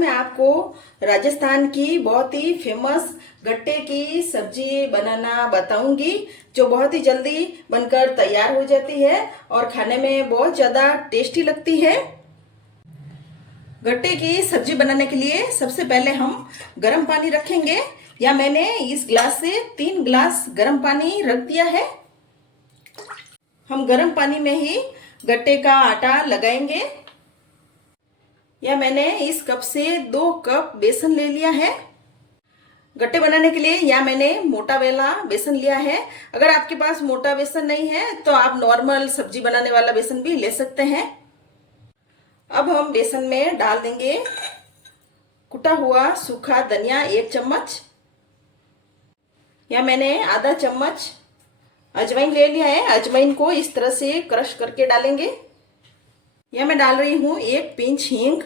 मैं आपको राजस्थान की बहुत ही फेमस गट्टे की सब्जी बनाना बताऊंगी, जो बहुत ही जल्दी बनकर तैयार हो जाती है और खाने में बहुत ज़्यादा टेस्टी लगती है। गट्टे की सब्जी बनाने के लिए सबसे पहले हम गर्म पानी रखेंगे। या मैंने इस ग्लास से 3 ग्लास गर्म पानी रख दिया है। हम गर्म पानी में ही गट्टे का आटा लगाएंगे। या मैंने इस कप से 2 कप बेसन ले लिया है गट्टे बनाने के लिए। या मैंने मोटा वाला बेसन लिया है। अगर आपके पास मोटा बेसन नहीं है तो आप नॉर्मल सब्जी बनाने वाला बेसन भी ले सकते हैं। अब हम बेसन में डाल देंगे कुटा हुआ सूखा धनिया 1 चम्मच। या मैंने आधा चम्मच अजवाइन ले लिया है। अजवाइन को इस तरह से क्रश करके डालेंगे। या मैं डाल रही हूँ 1 पिंच हींग।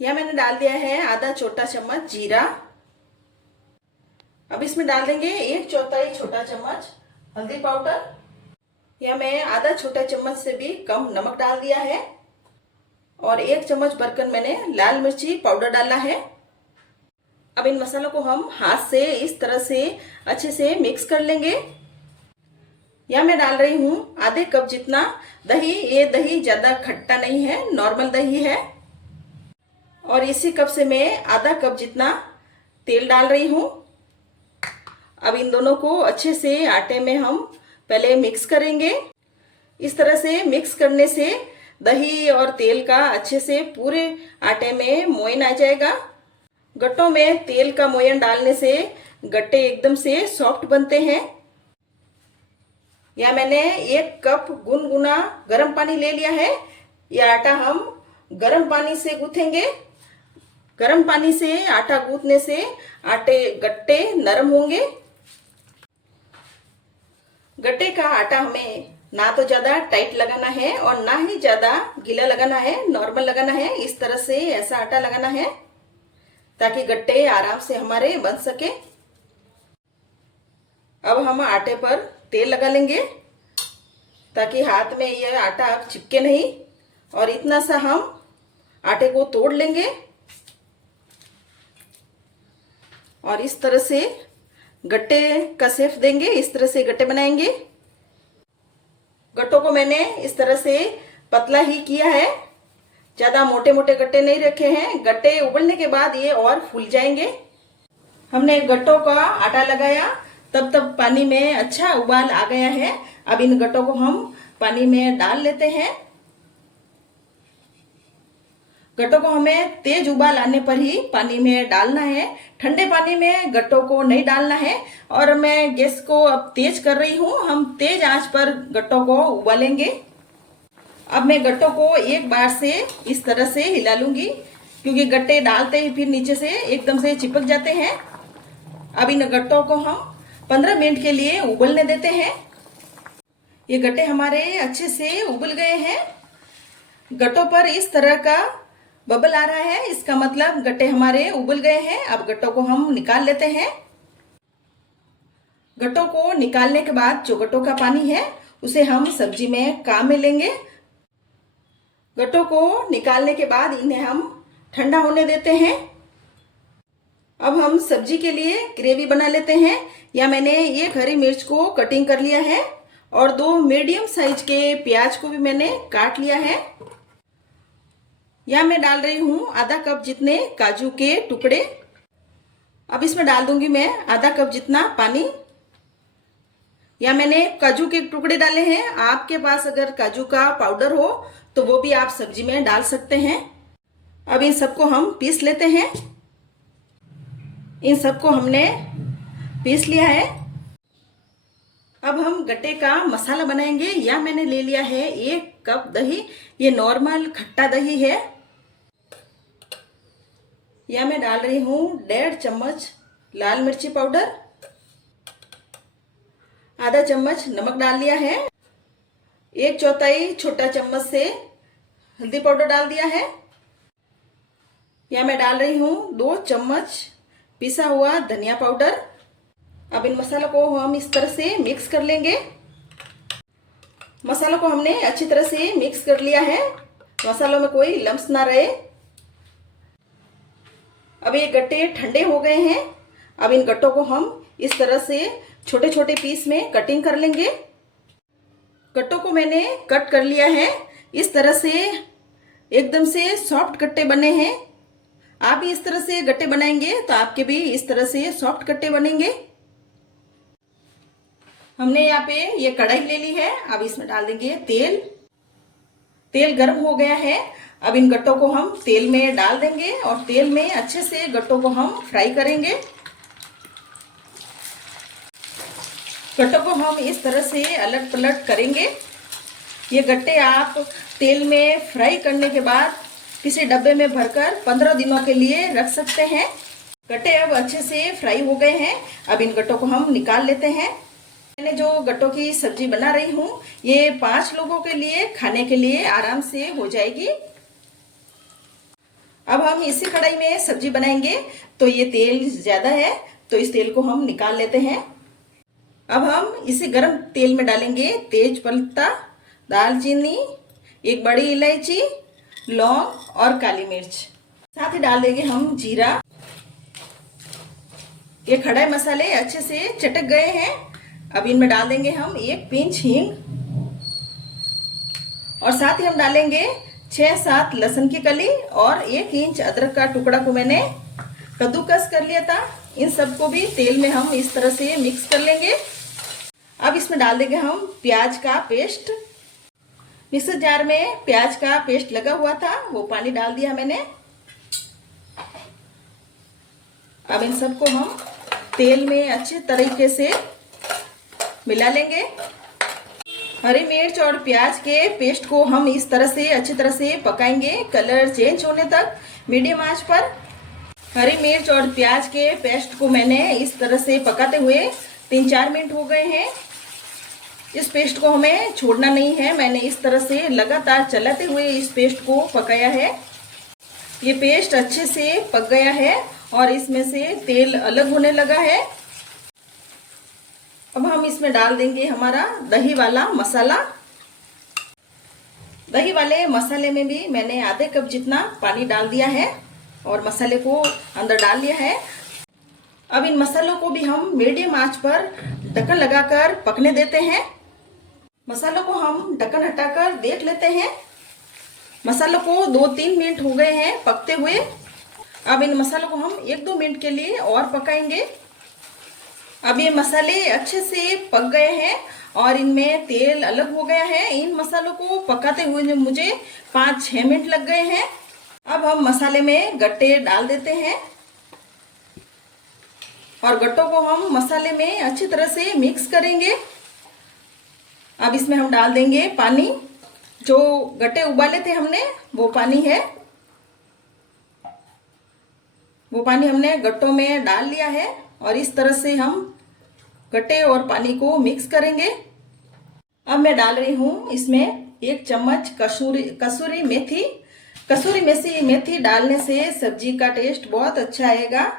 या मैंने डाल दिया है आधा छोटा चम्मच जीरा। अब इसमें डाल देंगे 1/4 छोटा चम्मच हल्दी पाउडर। या मैं आधा छोटा चम्मच से भी कम नमक डाल दिया है। और 1 चम्मच भरकर मैंने लाल मिर्ची पाउडर डाला है। अब इन मसालों को हम हाथ से इस तरह से अच्छे से मिक्स कर लेंगे। या मैं डाल रही हूँ आधे कप जितना दही। ये दही ज़्यादा खट्टा नहीं है, नॉर्मल दही है। और इसी कप से मैं आधा कप जितना तेल डाल रही हूँ। अब इन दोनों को अच्छे से आटे में हम पहले मिक्स करेंगे। इस तरह से मिक्स करने से दही और तेल का अच्छे से पूरे आटे में मोयन आ जाएगा। गट्टों में तेल का मोयन डालने से गट्टे एकदम से सॉफ्ट बनते हैं। या मैंने 1 कप गुनगुना गर्म पानी ले लिया है। यह आटा हम गर्म पानी से गूंथेंगे। गर्म पानी से आटा गूंथने से गट्टे नरम होंगे। गट्टे का आटा हमें ना तो ज्यादा टाइट लगाना है और ना ही ज्यादा गीला लगाना है, नॉर्मल लगाना है। इस तरह से ऐसा आटा लगाना है ताकि गट्टे आराम से हमारे बन सके। अब हम आटे पर तेल लगा लेंगे ताकि हाथ में यह आटा चिपके नहीं। और इतना सा हम आटे को तोड़ लेंगे और इस तरह से गट्टे का शेप देंगे। इस तरह से गट्टे बनाएंगे। गट्टों को मैंने इस तरह से पतला ही किया है, ज्यादा मोटे मोटे गट्टे नहीं रखे हैं। गट्टे उबलने के बाद ये और फूल जाएंगे। हमने गट्टों का आटा लगाया तब पानी में अच्छा उबाल आ गया है। अब इन गट्टों को हम पानी में डाल लेते हैं। गट्टों को हमें तेज उबाल आने पर ही पानी में डालना है। ठंडे पानी में गट्टों को नहीं डालना है। और मैं गैस को अब तेज कर रही हूँ। हम तेज आंच पर गट्टों को उबालेंगे। अब मैं गट्टों को एक बार से इस तरह से हिला लूंगी, क्योंकि गट्टे डालते ही फिर नीचे से एकदम से चिपक जाते हैं। अब इन गट्टों को हम 15 मिनट के लिए उबलने देते हैं। ये गट्टे हमारे अच्छे से उबल गए हैं। गट्टों पर इस तरह का बबल आ रहा है, इसका मतलब गट्टे हमारे उबल गए हैं। अब गट्टों को हम निकाल लेते हैं। गट्टों को निकालने के बाद जो गट्टों का पानी है उसे हम सब्जी में काम में लेंगे। गट्टों को निकालने के बाद इन्हें हम ठंडा होने देते हैं। अब हम सब्जी के लिए ग्रेवी बना लेते हैं। या मैंने 1 हरी मिर्च को कटिंग कर लिया है और 2 मीडियम साइज के प्याज को भी मैंने काट लिया है। या मैं डाल रही हूँ आधा कप जितने काजू के टुकड़े। अब इसमें डाल दूंगी मैं आधा कप जितना पानी। या मैंने काजू के टुकड़े डाले हैं। आपके पास अगर काजू का पाउडर हो तो वो भी आप सब्जी में डाल सकते हैं। अब इन सबको हम पीस लेते हैं। इन सबको हमने पीस लिया है। अब हम गट्टे का मसाला बनाएंगे। या मैंने ले लिया है 1 कप दही। ये नॉर्मल खट्टा दही है। या मैं डाल रही हूँ 1.5 चम्मच लाल मिर्ची पाउडर। आधा चम्मच नमक डाल लिया है। 1/4 छोटा चम्मच से हल्दी पाउडर डाल दिया है। या मैं डाल रही हूँ 2 चम्मच पिसा हुआ धनिया पाउडर। अब इन मसालों को हम इस तरह से मिक्स कर लेंगे। मसालों को हमने अच्छी तरह से मिक्स कर लिया है, मसालों में कोई लम्स ना रहे। अब ये गट्टे ठंडे हो गए हैं। अब इन गट्टों को हम इस तरह से छोटे छोटे पीस में कटिंग कर लेंगे। गट्टों को मैंने कट कर लिया है। इस तरह से एकदम से सॉफ्ट गट्टे बने हैं। आप भी इस तरह से गट्टे बनाएंगे तो आपके भी इस तरह से सॉफ्ट गट्टे बनेंगे। हमने यहाँ पे ये कढ़ाई ले ली है। अब इसमें डाल देंगे तेल। तेल गर्म हो गया है। अब इन गट्टों को हम तेल में डाल देंगे और तेल में अच्छे से गट्टों को हम फ्राई करेंगे। गट्टों को हम इस तरह से अलट पलट करेंगे। ये गट्टे आप तेल में फ्राई करने के बाद किसी डब्बे में भरकर 15 दिनों के लिए रख सकते हैं। गट्टे अब अच्छे से फ्राई हो गए हैं। अब इन गट्टों को हम निकाल लेते हैं। मैंने जो गट्टों की सब्जी बना रही हूँ ये 5 लोगों के लिए खाने के लिए आराम से हो जाएगी। अब हम इसी कढ़ाई में सब्जी बनाएंगे तो ये तेल ज्यादा है तो इस तेल को हम निकाल लेते हैं। अब हम इसी गरम तेल में डालेंगे तेज पत्ता, दालचीनी, एक बड़ी इलायची, लौंग और काली मिर्च। साथ ही डाल देंगे हम जीरा। ये खड़े मसाले अच्छे से चटक गए हैं। अब इनमें डाल देंगे हम 1 पिंच हींग और साथ ही हम डालेंगे 6-7 लहसुन की कली और 1 इंच अदरक का टुकड़ा को मैंने कद्दूकस कर लिया था। इन सबको भी तेल में हम इस तरह से मिक्स कर लेंगे। अब इसमें डाल देंगे हम प्याज का पेस्ट। मिक्सर जार में प्याज का पेस्ट लगा हुआ था वो पानी डाल दिया मैंने। अब इन सबको हम तेल में अच्छे तरीके से मिला लेंगे। हरी मिर्च और प्याज के पेस्ट को हम इस तरह से अच्छी तरह से पकाएंगे कलर चेंज होने तक मीडियम आंच पर। हरी मिर्च और प्याज के पेस्ट को मैंने इस तरह से पकाते हुए 3-4 मिनट हो गए हैं। इस पेस्ट को हमें छोड़ना नहीं है। मैंने इस तरह से लगातार चलाते हुए इस पेस्ट को पकाया है। ये पेस्ट अच्छे से पक गया है और इसमें से तेल अलग होने लगा है। अब हम इसमें डाल देंगे हमारा दही वाला मसाला। दही वाले मसाले में भी मैंने आधे कप जितना पानी डाल दिया है और मसाले को अंदर डाल लिया है। अब इन मसालों को भी हम मीडियम आंच पर ढक्कन लगाकर पकने देते हैं। मसालों को हम ढक्कन हटाकर देख लेते हैं। मसालों को 2-3 मिनट हो गए हैं पकते हुए। अब इन मसालों को हम 1-2 मिनट के लिए और पकाएंगे। अब ये मसाले अच्छे से पक गए हैं और इनमें तेल अलग हो गया है। इन मसालों को पकाते हुए मुझे 5-6 मिनट लग गए हैं। अब हम मसाले में गट्टे डाल देते हैं और गट्टों को हम मसाले में अच्छी तरह से मिक्स करेंगे। अब इसमें हम डाल देंगे पानी। जो गट्टे उबाले थे हमने वो पानी है। वो पानी हमने गट्टों में डाल लिया है और इस तरह से हम गट्टे और पानी को मिक्स करेंगे। अब मैं डाल रही हूँ इसमें 1 चम्मच कसूरी मेथी। कसूरी मेथी डालने से सब्जी का टेस्ट बहुत अच्छा आएगा।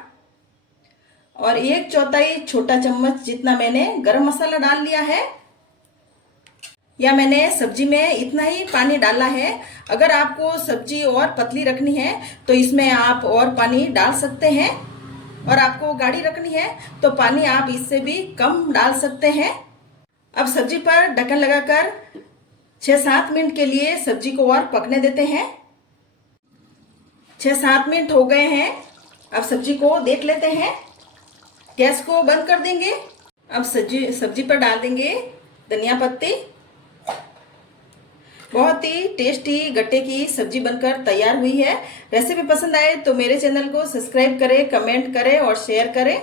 और 1/4 छोटा चम्मच जितना मैंने गरम मसाला डाल लिया है। या मैंने सब्जी में इतना ही पानी डाला है। अगर आपको सब्जी और पतली रखनी है तो इसमें आप और पानी डाल सकते हैं और आपको गाढ़ी रखनी है तो पानी आप इससे भी कम डाल सकते हैं। अब सब्जी पर ढक्कन लगाकर 6-7 मिनट के लिए सब्जी को और पकने देते हैं। 6-7 मिनट हो गए हैं। अब सब्जी को देख लेते हैं। गैस को बंद कर देंगे। अब सब्जी पर डाल देंगे धनिया पत्ती। बहुत ही टेस्टी गट्टे की सब्जी बनकर तैयार हुई है। रेसिपी पसंद आए तो मेरे चैनल को सब्सक्राइब करें, कमेंट करें और शेयर करें।